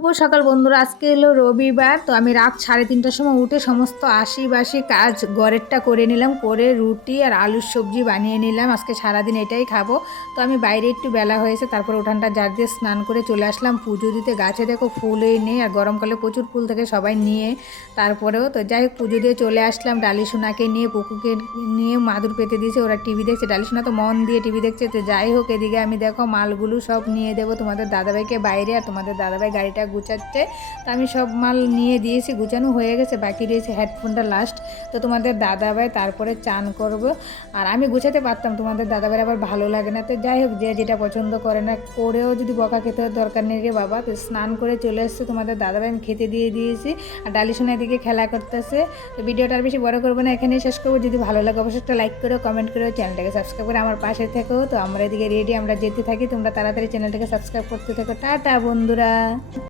শুভ সকাল বন্ধুরা, আজকে হলো রবিবার। তো আমি রাত 3:30টার সময় উঠে সমস্ত আশি কাজ ঘরেরটা করে নিলাম, করে রুটি আর আলুর সবজি বানিয়ে নিলাম। আজকে সারাদিন এটাই খাবো। তো আমি বাইরে একটু বেলা হয়েছে, তারপর উঠানটা ঝাড় দিয়ে স্নান করে চলে আসলাম পুজো দিতে। গাছে দেখো ফুলই নেই, আর গরমকালে প্রচুর ফুল থেকে সবাই নিয়ে তারপরেও তো যাই হোক পুজো দিয়ে চলে আসলাম। ডালি সোনাকে নিয়ে, পুকুকে নিয়ে মাদুর পেতে দিয়েছে, ওরা টিভি দেখছে। ডালি সোনা তো মন দিয়ে টিভি দেখছে। তো যাই হোক, এদিকে আমি দেখো মালগুলো সব নিয়ে দেবো তোমাদের দাদাভাইকে বাইরে, আর তোমাদের দাদাভাই গাড়িটা গুছাচ্ছে। তো আমি সব মাল নিয়ে দিয়েছি, গুছানো হয়ে গেছে, বাকি রয়েছে হেডফোনটা লাস্ট। তো তোমাদের দাদাভাই তারপরে চান করব। আর আমি গুছাতে পারতাম, তোমাদের দাদাভাইয়ের আবার ভালো লাগে না। তো যাই হোক, যে যেটা পছন্দ করে না, করেও যদি বকা খেতে হয় দরকার নেই রে বাবা। তো স্নান করে চলে এসছে তোমাদের দাদাভাই, আমি খেতে দিয়ে দিয়েছি। আর ডালি সোনা এদিকে খেলা করতেছে। তো ভিডিওটা আর বেশি বড় করবো না, এখানেই শেষ করবো। যদি ভালো লাগে অবশ্যই একটা লাইক করো, কমেন্ট করো, চ্যানেলটাকে সাবস্ক্রাইব করে আমার পাশে থেকো। তো আমরা এদিকে রেডি, আমরা যেতে থাকি, তোমরা তাড়াতাড়ি চ্যানেলটাকে সাবস্ক্রাইব করতে থাকো। টাটা বন্ধুরা।